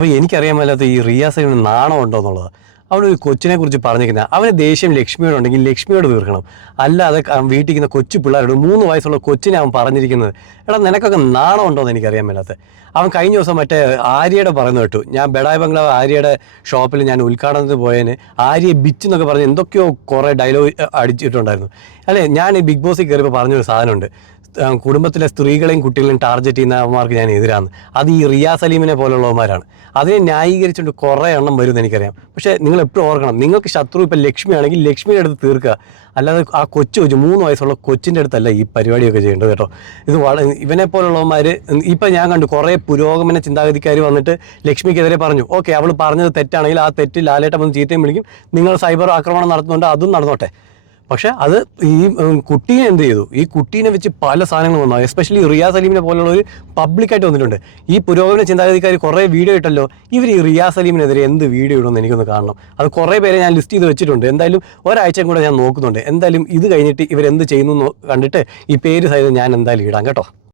അപ്പോൾ എനിക്കറിയാൻ മേലാത്ത ഈ റിയാസിന് നാണം ഉണ്ടോ എന്നുള്ളത്. അവിടെ ഒരു കൊച്ചിനെ കുറിച്ച് പറഞ്ഞിരിക്കുന്നത് അവന് ദേഷ്യം ലക്ഷ്മിയോടുണ്ടെങ്കിൽ ലക്ഷ്മിയോട് തീർക്കണം, അല്ലാതെ വീട്ടിൽ കൊച്ചു പിള്ളേരോട് 3 വയസ്സുള്ള കൊച്ചിനെ അവൻ പറഞ്ഞിരിക്കുന്നത്. എടാ നിനക്കൊക്കെ നാണം ഉണ്ടോ എന്ന് എനിക്കറിയാൻ മേലാത്ത. അവൻ കഴിഞ്ഞ ദിവസം മറ്റേ ആര്യയുടെ പറയുന്നത് കേട്ടു. ഞാൻ ബെഡായ് ബംഗ്ലാവ് ആര്യയുടെ ഷോപ്പിൽ ഞാൻ ഉദ്ഘാടനത്തിന് പോയതിന് ആര്യയെ ബിച്ച് എന്നൊക്കെ പറഞ്ഞ് എന്തൊക്കെയോ കുറേ ഡയലോഗ് അടിച്ചിട്ടുണ്ടായിരുന്നു. അല്ലേ, ഞാൻ ഈ ബിഗ് ബോസിൽ കയറിയപ്പോൾ പറഞ്ഞൊരു സാധനമുണ്ട്, കുടുംബത്തിലെ സ്ത്രീകളെയും കുട്ടികളെയും ടാർഗറ്റ് ചെയ്യുന്നവന്മാർക്ക് ഞാൻ എതിരാണ്. അത് ഈ റിയാസ് സലീമിനെ പോലുള്ളവന്മാരാണ്. അതിനെ ന്യായീകരിച്ചുകൊണ്ട് കുറേ എണ്ണം വരുമെന്ന് എനിക്കറിയാം. പക്ഷേ നിങ്ങൾ എപ്പോഴും ഓർക്കണം, നിങ്ങൾക്ക് ശത്രു ഇപ്പം ലക്ഷ്മിയാണെങ്കിൽ ലക്ഷ്മിയുടെ അടുത്ത് തീർക്കുക, അല്ലാതെ ആ കൊച്ചു 3 വയസ്സുള്ള കൊച്ചിൻ്റെ അടുത്തല്ല ഈ പരിപാടിയൊക്കെ ചെയ്യേണ്ടത് കേട്ടോ. ഇത് ഇവനെ പോലുള്ളവന്മാർ ഇപ്പം ഞാൻ കണ്ടു കുറേ പുരോഗമന ചിന്താഗതിക്കാർ വന്നിട്ട് ലക്ഷ്മിക്കെതിരെ പറഞ്ഞു. ഓക്കെ, അവൾ പറഞ്ഞത് തെറ്റാണെങ്കിൽ ആ തെറ്റ് ലാലേട്ടൻ വന്ന് ചീത്തയും വിളിക്കും, നിങ്ങൾ സൈബർ ആക്രമണം നടത്തുന്നുണ്ട് അതും നടന്നോട്ടെ. പക്ഷേ അത് ഈ കുട്ടീനെ എന്ത് ചെയ്തു? ഈ കുട്ടീനെ വെച്ച് പല സാധനങ്ങളും വന്നു. എസ്പെഷ്യലി റിയാസ് സലീമിനെ പോലുള്ളവർ പബ്ലിക്കായിട്ട് വന്നിട്ടുണ്ട്. ഈ പുരോഗമന ചിന്താഗതിക്കാർ കുറേ വീഡിയോ ഇട്ടല്ലോ. ഇവർ ഈ റിയാസ് സലീമിനെതിരെ എന്ത് വീഡിയോ ഇടുമെന്ന് എനിക്കൊന്ന് കാണണം. അത് കുറേ പേരെ ഞാൻ ലിസ്റ്റ് ചെയ്ത് വെച്ചിട്ടുണ്ട്. എന്തായാലും ഒരാഴ്ചയും കൂടെ ഞാൻ നോക്കുന്നുണ്ട്. എന്തായാലും ഇത് കഴിഞ്ഞിട്ട് ഇവരെന്ത് ചെയ്യുന്നു കണ്ടിട്ട് ഈ പേര് സഹിതം ഞാൻ എന്തായാലും ഇടാം കേട്ടോ.